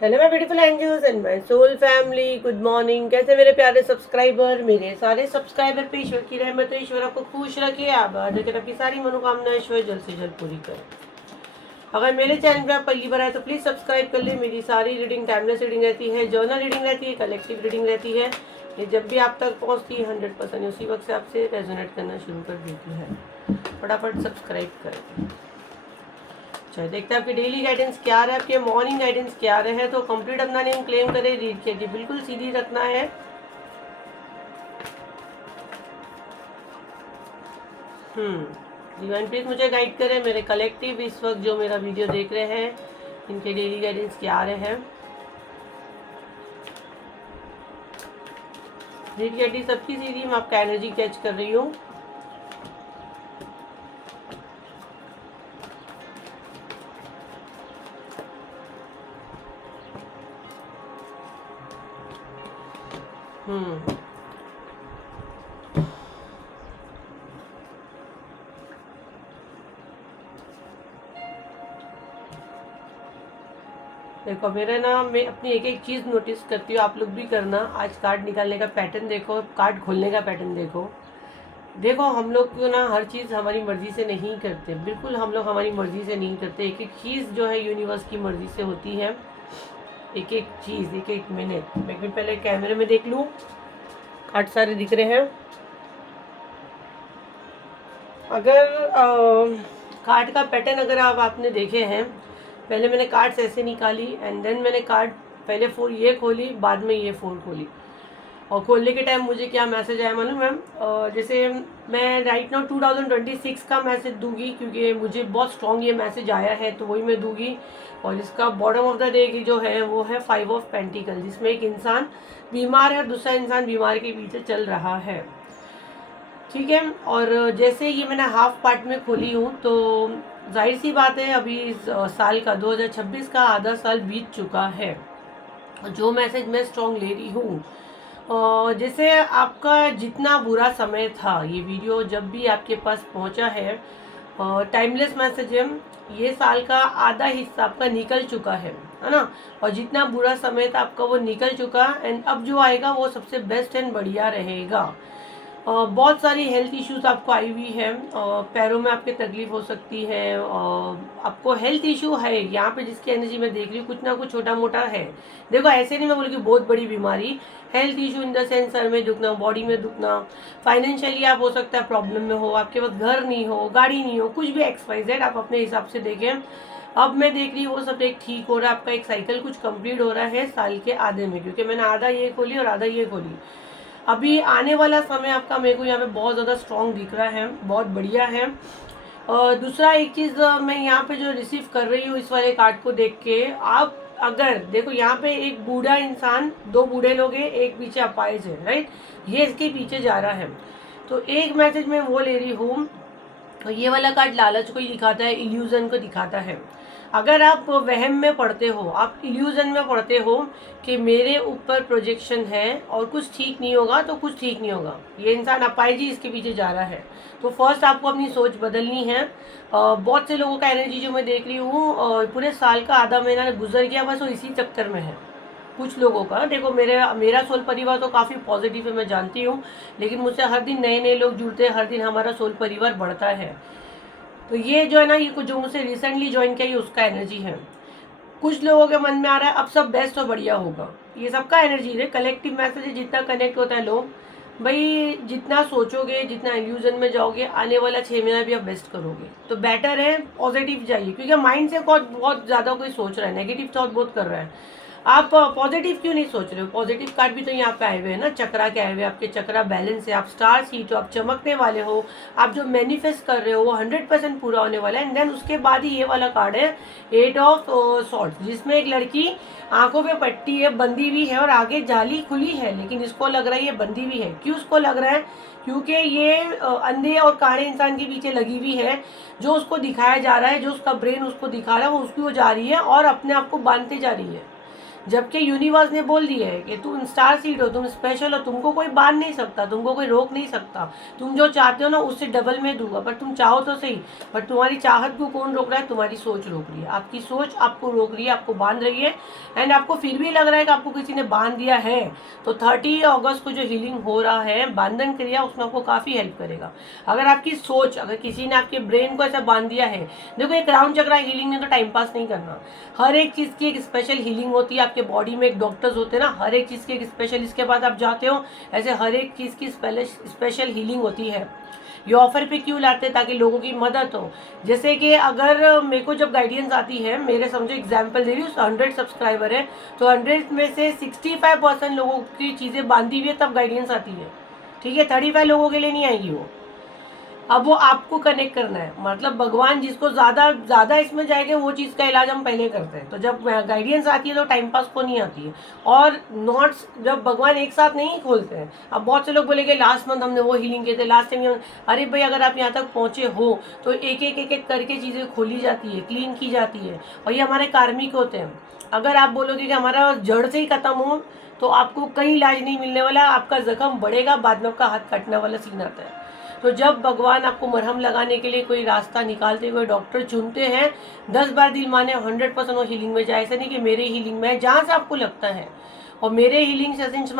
Hello my beautiful angels and my soul family, good morning. कैसे मेरे प्यारे subscriber, मेरे सारे सब्सक्राइबर पे ईश्वर की रहमत है। ईश्वर आपको खुश रखे, आबाद रखे, आपकी सारी मनोकामनाएं ईश्वर जल्द से जल्द पूरी करे। अगर मेरे चैनल पे आप पहली बार आए तो प्लीज़ सब्सक्राइब कर ले। मेरी सारी रीडिंग टाइमलेस रीडिंग रहती है, जर्नल रीडिंग रहती है, कलेक्टिव रीडिंग रहती है। ये जब भी आप तक पहुंचती है 100% उसी वक्त से आपसे रेजोनेट करना शुरू कर देती है। फटाफट सब्सक्राइब करें। अच्छा, देखते हैं आपकी डेली गाइडेंस क्या रहा है, आपके मॉर्निंग गाइडेंस क्या रहे हैं। तो कंप्लीट अपना नेम क्लेम करें, रीड कीजिए, बिल्कुल सीधी रखना है। डिवाइन प्लीज मुझे गाइड करें, मेरे कलेक्टिव इस वक्त जो मेरा वीडियो देख रहे हैं, इनके डेली गाइडेंस क्या आ रहे हैं। रीड कीजिए सबकी सीधी, मैं आपका एनर्जी कैच कर रही हूँ। हम्म देखो, मेरा ना, मैं अपनी एक एक चीज़ नोटिस करती हूँ, आप लोग भी करना। आज कार्ड निकालने का पैटर्न देखो, कार्ड खोलने का पैटर्न देखो। देखो, हम लोग को ना हर चीज़ हमारी मर्ज़ी से नहीं करते, बिल्कुल हम लोग हमारी मर्ज़ी से नहीं करते। एक एक चीज़ जो है यूनिवर्स की मर्ज़ी से होती है। एक एक चीज़, एक एक मिनट। मैं भी पहले कैमरे में देख लूँ, कार्ड सारे दिख रहे हैं। अगर कार्ड का पैटर्न अगर आपने देखे हैं, पहले मैंने कार्ड्स ऐसे निकाली एंड देन मैंने कार्ड पहले फोर ये खोली, बाद में ये फोर खोली। और खोलने के टाइम मुझे क्या मैसेज आया मालूम मैम? जैसे मैं राइट नाउ 2026 का मैसेज दूंगी, क्योंकि मुझे बहुत स्ट्रॉन्ग ये मैसेज आया है, तो वही मैं दूंगी। और इसका बॉटम ऑफ द डे की जो है वो है 5 ऑफ पेंटिकल, जिसमें एक इंसान बीमार है और दूसरा इंसान बीमार के पीछे चल रहा है। ठीक है। और जैसे ये मैंने हाफ पार्ट में खोली हूँ, तो जाहिर सी बात है, अभी इस साल का 2026 का आधा साल बीत चुका है। जो मैसेज मैं स्ट्रॉन्ग ले रही हूँ, जैसे आपका जितना बुरा समय था, ये वीडियो जब भी आपके पास पहुँचा है, टाइमलेस मैसेज है। ये साल का आधा हिस्सा आपका निकल चुका है ना। और जितना बुरा समय था आपका वो निकल चुका, एंड अब जो आएगा वो सबसे बेस्ट एंड बढ़िया रहेगा। बहुत सारी हेल्थ इश्यूज आपको आई हुई है, पैरों में आपके तकलीफ हो सकती है, आपको हेल्थ इशू है यहाँ पे, जिसकी एनर्जी मैं देख रही हूँ कुछ ना कुछ छोटा मोटा है। देखो, ऐसे नहीं मैं बोलूँ कि बहुत बड़ी बीमारी, health issue in the sense sir में दुखना, बॉडी में दुखना, फाइनेंशियली आप हो सकता है प्रॉब्लम में हो, आपके पास घर नहीं हो, गाड़ी नहीं हो, कुछ भी XYZ आप अपने हिसाब से देखें। अब मैं देख रही हूँ वो सब एक ठीक हो रहा है, आपका एक साइकिल कुछ कंप्लीट हो रहा है साल के आधे में, क्योंकि मैंने आधा ये खोली और आधा ये खोली। अभी आने वाला समय आपका मेरे को यहाँ पे बहुत ज़्यादा स्ट्रॉन्ग दिख रहा है, बहुत बढ़िया है। और दूसरा एक चीज़ मैं यहाँ पे जो रिसीव कर रही हूँ इस वाले कार्ड को देख के, आप अगर देखो यहाँ पे एक बूढ़ा इंसान, दो बूढ़े लोग हैं, एक पीछे अपाइज है, राइट, ये इसके पीछे जा रहा है। तो एक मैसेज मैं वो ले रही हूँ, ये वाला कार्ड लालच को ही दिखाता है, इल्यूजन को दिखाता है। अगर आप वहम में पढ़ते हो, आप इल्यूजन में पढ़ते हो कि मेरे ऊपर प्रोजेक्शन है और कुछ ठीक नहीं होगा, तो कुछ ठीक नहीं होगा, ये इंसान अपाइजी इसके पीछे जा रहा है, तो फर्स्ट आपको अपनी सोच बदलनी है। बहुत से लोगों का एनर्जी जो मैं देख रही हूँ, पूरे साल का आधा महीना गुजर गया, बस वो इसी चक्कर में है कुछ लोगों का। देखो, मेरा सोल परिवार तो काफ़ी पॉजिटिव है, मैं जानती हूँ, लेकिन मुझसे हर दिन नए नए लोग जुड़ते हैं, हर दिन हमारा सोल परिवार बढ़ता है। तो ये जो है ना, ये कुछ जो मुझसे रिसेंटली ज्वाइन किया, ये उसका एनर्जी है। कुछ लोगों के मन में आ रहा है अब सब बेस्ट और बढ़िया होगा, ये सबका एनर्जी है, कलेक्टिव मैसेज है। जितना कनेक्ट होता है लोग, भाई जितना सोचोगे, जितना इल्यूजन में जाओगे, आने वाला 6 महीना भी आप बेस्ट करोगे, तो बेटर है पॉजिटिव जाइए, क्योंकि माइंड से बहुत ज़्यादा कोई सोच रहा है, नेगेटिव थॉट बहुत कर रहा है। आप पॉजिटिव क्यों नहीं सोच रहे हो? पॉजिटिव कार्ड भी तो यहाँ पे आए हुए हैं ना, चक्रा के आए हुए, आपके चक्रा बैलेंस है, आप स्टार सीट हो, आप चमकने वाले हो, आप जो मैनिफेस्ट कर रहे हो वो 100% पूरा होने वाला है। एंड देन उसके बाद ही ये वाला कार्ड है 8 ऑफ सॉर्ड्स, जिसमें एक लड़की आंखों पे पट्टी है, बंदी भी है और आगे जाली खुली है, लेकिन इसको लग रहा है ये बंदी भी है। क्यों उसको लग रहा है? क्योंकि ये अंधे और काले इंसान के पीछे लगी हुई है, जो उसको दिखाया जा रहा है, जो उसका ब्रेन उसको दिखा रहा है, वो उसकी हो जा रही है और अपने आप को बांधते जा रही है। जबकि यूनिवर्स ने बोल दिया है कि तुम स्टार सीड हो, तुम स्पेशल हो, तुमको कोई बांध नहीं सकता, तुमको कोई रोक नहीं सकता। तुम जो चाहते हो ना उससे डबल में दूंगा, पर तुम चाहो तो सही। पर तुम्हारी चाहत को कौन रोक रहा है? तुम्हारी सोच रोक रही है। आपकी सोच आपको रोक रही है, आपको बांध रही है। एंड आपको फिर भी लग रहा है कि आपको किसी ने बांध दिया है, तो 30 अगस्त को जो हीलिंग हो रहा है बंधन क्रिया, उसमें आपको काफ़ी हेल्प करेगा। अगर आपकी सोच, अगर किसी ने आपके ब्रेन को ऐसा बांध दिया है, देखो एक राउंड चक्रा हीलिंग ने तो टाइम पास नहीं करना। हर एक चीज़ की एक स्पेशल हीलिंग होती है। आपके बॉडी में एक डॉक्टर्स होते हैं ना, हर एक चीज़ के एक स्पेशलिस्ट के पास आप जाते हो, ऐसे हर एक चीज़ की स्पेशल हीलिंग होती है। ये ऑफर पे क्यों लाते हैं? ताकि लोगों की मदद हो। जैसे कि अगर मेरे को जब गाइडेंस आती है, मेरे समझो एग्जाम्पल दे रही हूँ, 100 सब्सक्राइबर है, तो 100 में से 65% लोगों की चीज़ें बांधी हुई है, तब गाइडेंस आती है। ठीक है, 35 लोगों के लिए नहीं आएगी वो। अब वो आपको कनेक्ट करना है, मतलब भगवान जिसको ज़्यादा इसमें जाएंगे वो चीज़ का इलाज हम पहले करते हैं। तो जब गाइडेंस आती है तो टाइम पास को नहीं आती है। और नोट्स जब भगवान एक साथ नहीं खोलते हैं। अब बहुत से लोग बोलेंगे लास्ट मंथ हमने वो हीलिंग किए थे, लास्ट टाइम। अरे भाई, अगर आप यहाँ तक पहुँचे हो तो एक एक करके चीज़ें खोली जाती है, क्लीन की जाती है, और ये हमारे कार्मिक होते हैं। अगर आप बोलोगे कि हमारा जड़ से ही खत्म हो, तो आपको कहीं इलाज नहीं मिलने वाला, आपका जख्म बढ़ेगा, बाद में आपका हाथ कटने वाला सीन आता है। तो जब भगवान आपको मरहम लगाने के लिए कोई रास्ता निकालते हुए डॉक्टर चुनते हैं, 10 बार दिल माने 100% वो हीलिंग में जाए। ऐसा नहीं कि मेरे हीलिंग में है, जहाँ से आपको लगता है। और मेरे हीलिंग सेशंस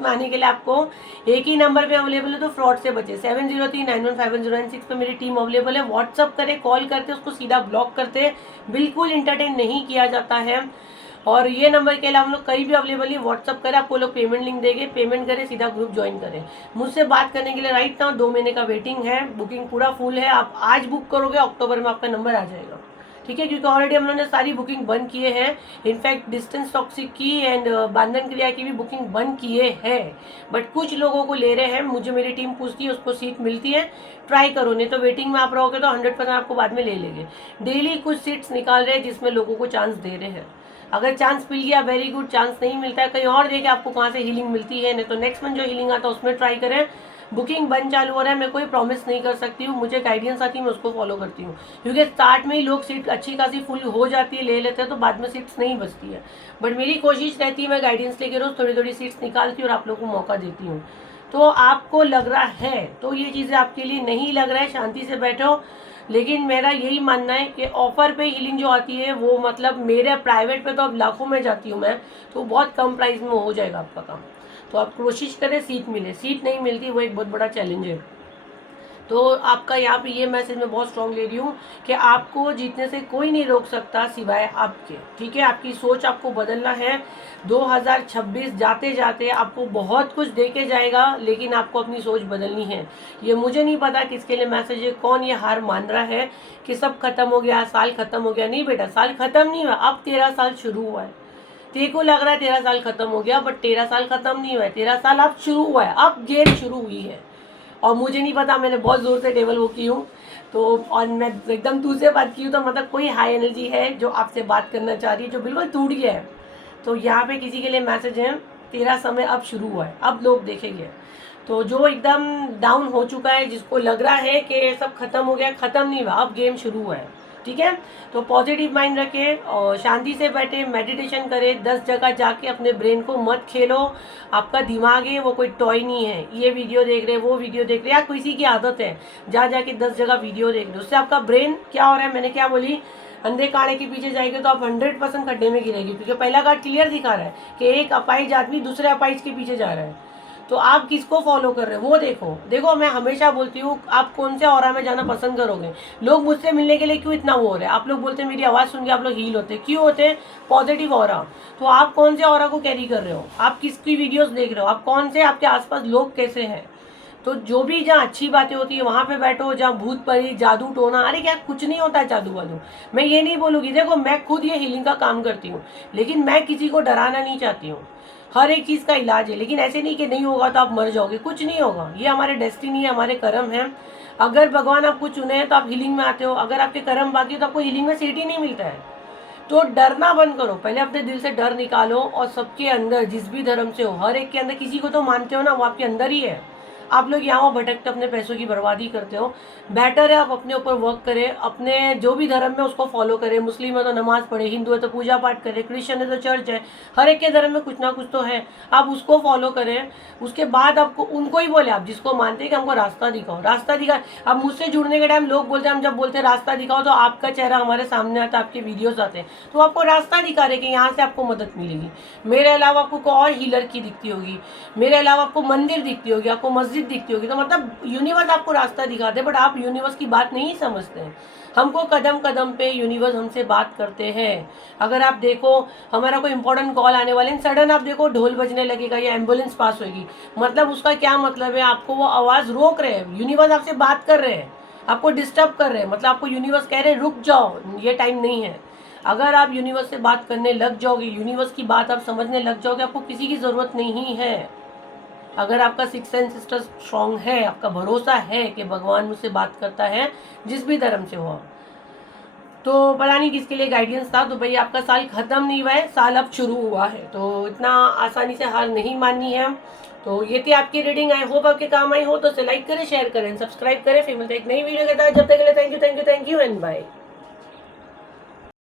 में आने के लिए आपको एक ही नंबर पे अवेलेबल है, तो फ्रॉड से बचे। 7039151096 पे मेरी टीम अवेलेबल है। व्हाट्सअप करे, कॉल करते, उसको सीधा ब्लॉक करते, बिल्कुल इंटरटेन नहीं किया जाता है। और ये नंबर के अलावा हम लोग कहीं भी अवेलेबल नहीं। व्हाट्सअप करें, आपको लोग पेमेंट लिंक देंगे, पेमेंट करें, सीधा ग्रुप ज्वाइन करें। मुझसे बात करने के लिए राइट नाउ 2 महीने का वेटिंग है, बुकिंग पूरा फुल है। आप आज बुक करोगे, अक्टूबर में आपका नंबर आ जाएगा। ठीक है, क्योंकि ऑलरेडी हम लोगों ने सारी बुकिंग बंद किए हैं। इनफैक्ट डिस्टेंस टॉक्सिक की एंड बंधन क्रिया की भी बुकिंग बंद किए हैं, बट कुछ लोगों को ले रहे हैं। मुझे मेरी टीम पूछती है, उसको सीट मिलती है, ट्राई करो, नहीं तो वेटिंग में आप रहोगे तो 100% आपको बाद में ले लेंगे। डेली कुछ सीट्स निकाल रहे हैं जिसमें लोगों को चांस दे रहे हैं। अगर चांस मिल गया वेरी गुड, चांस नहीं मिलता है कहीं और देखे आपको कहाँ से हीलिंग मिलती है, नहीं तो नेक्स्ट मंथ जो हीलिंग आता है उसमें ट्राई करें। बुकिंग बंद चालू हो रहा है, मैं कोई प्रॉमिस नहीं कर सकती हूँ, मुझे गाइडेंस आती है, मैं उसको फॉलो करती हूँ। क्योंकि स्टार्ट में ही लोग सीट अच्छी खासी फुल हो जाती है, ले लेते हैं, तो बाद में सीट्स नहीं बचती है। बट मेरी कोशिश रहती है, मैं गाइडेंस लेके रोज थोड़ी थोड़ी सीट्स निकालती हूँ और आप लोगों को मौका देती हूँ। तो आपको लग रहा है तो ये चीज़ें आपके लिए नहीं लग रहा है, शांति से बैठो। लेकिन मेरा यही मानना है कि ऑफर पे हीलिंग जो आती है वो, मतलब मेरे प्राइवेट पे तो अब लाखों में जाती हूँ मैं, तो बहुत कम प्राइस में हो जाएगा आपका काम। तो आप कोशिश करें सीट मिले, सीट नहीं मिलती वो एक बहुत बड़ा चैलेंज है। तो आपका यहाँ पे ये मैसेज मैं बहुत स्ट्रॉन्ग ले रही हूँ कि आपको जीतने से कोई नहीं रोक सकता सिवाय आपके। ठीक है, आपकी सोच आपको बदलना है। 2026 जाते जाते आपको बहुत कुछ दे के जाएगा, लेकिन आपको अपनी सोच बदलनी है। ये मुझे नहीं पता किसके लिए मैसेज है, कौन ये हार मान रहा है कि सब खत्म हो गया, साल खत्म हो गया। नहीं बेटा, साल खत्म नहीं हुआ, अब 13 साल शुरू हुआ है। तेरे को लग रहा है 13 साल खत्म हो गया, बट 13 साल खत्म नहीं हुआ है, 13 साल अब शुरू हुआ है, अब गेम शुरू हुई है। और मुझे नहीं पता, मैंने बहुत ज़ोर से टेबल वो की हूँ, तो और मैं एकदम दूसरे बात की हूँ, तो मतलब कोई हाई एनर्जी है जो आपसे बात करना चाह रही है, जो बिल्कुल टूट गया है। तो यहाँ पे किसी के लिए मैसेज है, तेरा समय अब शुरू हुआ है, अब लोग देखेंगे। तो जो एकदम डाउन हो चुका है, जिसको लग रहा है कि सब खत्म हो गया, खत्म नहीं हुआ, अब गेम शुरू हुआ है। ठीक है, तो पॉजिटिव माइंड रखें और शांति से बैठे, मेडिटेशन करें। 10 जगह जाके अपने ब्रेन को मत खेलो। आपका दिमाग है वो कोई टॉय नहीं है। ये वीडियो देख रहे, वो वीडियो देख रहे, या किसी की आदत है जा जाके 10 जगह वीडियो देख रहे, उससे आपका ब्रेन क्या हो रहा है, मैंने क्या बोली, अंधे काड़े के पीछे जाएंगे तो आप 100% खड्डे में गिरेगी। क्योंकि पहला कार्ड क्लियर दिखा रहा है कि एक अपाइज आदमी दूसरे अपाइज के पीछे जा रहा है। तो आप किसको फॉलो कर रहे हो वो देखो। देखो, मैं हमेशा बोलती हूँ, आप कौन से ऑरा में जाना पसंद करोगे। लोग मुझसे मिलने के लिए क्यों इतना वो हो रहे हैं, आप लोग बोलते हैं मेरी आवाज़ सुन के आप लोग हील होते, क्यों होते, पॉजिटिव ऑरा। तो आप कौन से ऑरा को कैरी कर रहे हो, आप किसकी वीडियोस देख रहे हो, आप कौन से, आपके आसपास लोग कैसे हैं। तो जो भी जहाँ अच्छी बातें होती है वहाँ पे बैठो, जहाँ भूत परी जादू टोना, अरे क्या कुछ नहीं होता है जादू वादू। मैं ये नहीं बोलूँगी, देखो मैं खुद ये हीलिंग का काम करती हूँ, लेकिन मैं किसी को डराना नहीं चाहती हूँ। हर एक चीज़ का इलाज है, लेकिन ऐसे नहीं कि नहीं होगा तो आप मर जाओगे, कुछ नहीं होगा। ये हमारे डेस्टिनी है, हमारे कर्म है। अगर भगवान आपको चुने हैं तो आप हीलिंग में आते हो, अगर आपके कर्म बाकी हो तो आपको हीलिंग में सीट ही नहीं मिलता है। तो डरना बंद करो, पहले अपने दिल से डर निकालो। और सबके अंदर, जिस भी धर्म से हो, हर एक के अंदर, किसी को तो मानते हो ना, वो आपके अंदर ही है। आप लोग यहाँ वहाँ भटकते अपने पैसों की बर्बादी करते हो। बेटर है आप अपने ऊपर वर्क करें, अपने जो भी धर्म है उसको फॉलो करें। मुस्लिम है तो नमाज पढ़े, हिंदू है तो पूजा पाठ करे, क्रिश्चियन है तो चर्च है, हर एक के धर्म में कुछ ना कुछ तो है, आप उसको फॉलो करें। उसके बाद आपको उनको ही बोले, आप जिसको मानते हैं कि हमको रास्ता दिखाओ, रास्ता दिखा। अब मुझसे जुड़ने के टाइम लोग बोलते हैं, हम जब बोलते हैं रास्ता दिखाओ तो आपका चेहरा हमारे सामने आता है, आपके वीडियोस आते हैं, तो आपको रास्ता दिखा रहे कि यहाँ से आपको मदद मिलेगी। मेरे अलावा आपको कोई और हीलर की दिखती होगी, मेरे अलावा आपको मंदिर दिखती होगी, आपको मस्जिद दिखती होगी, तो मतलब यूनिवर्स आपको रास्ता दिखाते हैं, बट आप यूनिवर्स की बात नहीं समझते हैं। हमको कदम कदम पे यूनिवर्स हमसे बात करते हैं। अगर आप देखो हमारा कोई इंपॉर्टेंट कॉल आने वाले, सडन आप देखो ढोल बजने लगेगा या एम्बुलेंस पास होगी, मतलब उसका क्या मतलब है, आपको वो आवाज़ रोक रहे हैं, यूनिवर्स आपसे बात कर रहे हैं, आपको डिस्टर्ब कर रहे हैं, मतलब आपको यूनिवर्स कह रहे हैं रुक जाओ, ये टाइम नहीं है। अगर आप यूनिवर्स से बात करने लग जाओगे, यूनिवर्स की बात आप समझने लग जाओगे, आपको किसी की ज़रूरत नहीं है। अगर आपका सिक्स सेंस सिस्टर स्ट्रांग है, आपका भरोसा है कि भगवान मुझसे बात करता है, जिस भी धर्म से हो, तो पता नहीं किसके लिए गाइडेंस था। तो भाई आपका साल खत्म नहीं हुआ है, साल अब शुरू हुआ है, तो इतना आसानी से हार नहीं माननी है। तो ये थी आपकी रीडिंग, आई होप आपके काम आई हो। तो इसे लाइक करें, शेयर करें, सब्सक्राइब करें। फिर मिलते हैं एक नई वीडियो के साथ, जब तक के लिए थैंक यू एंड बाय।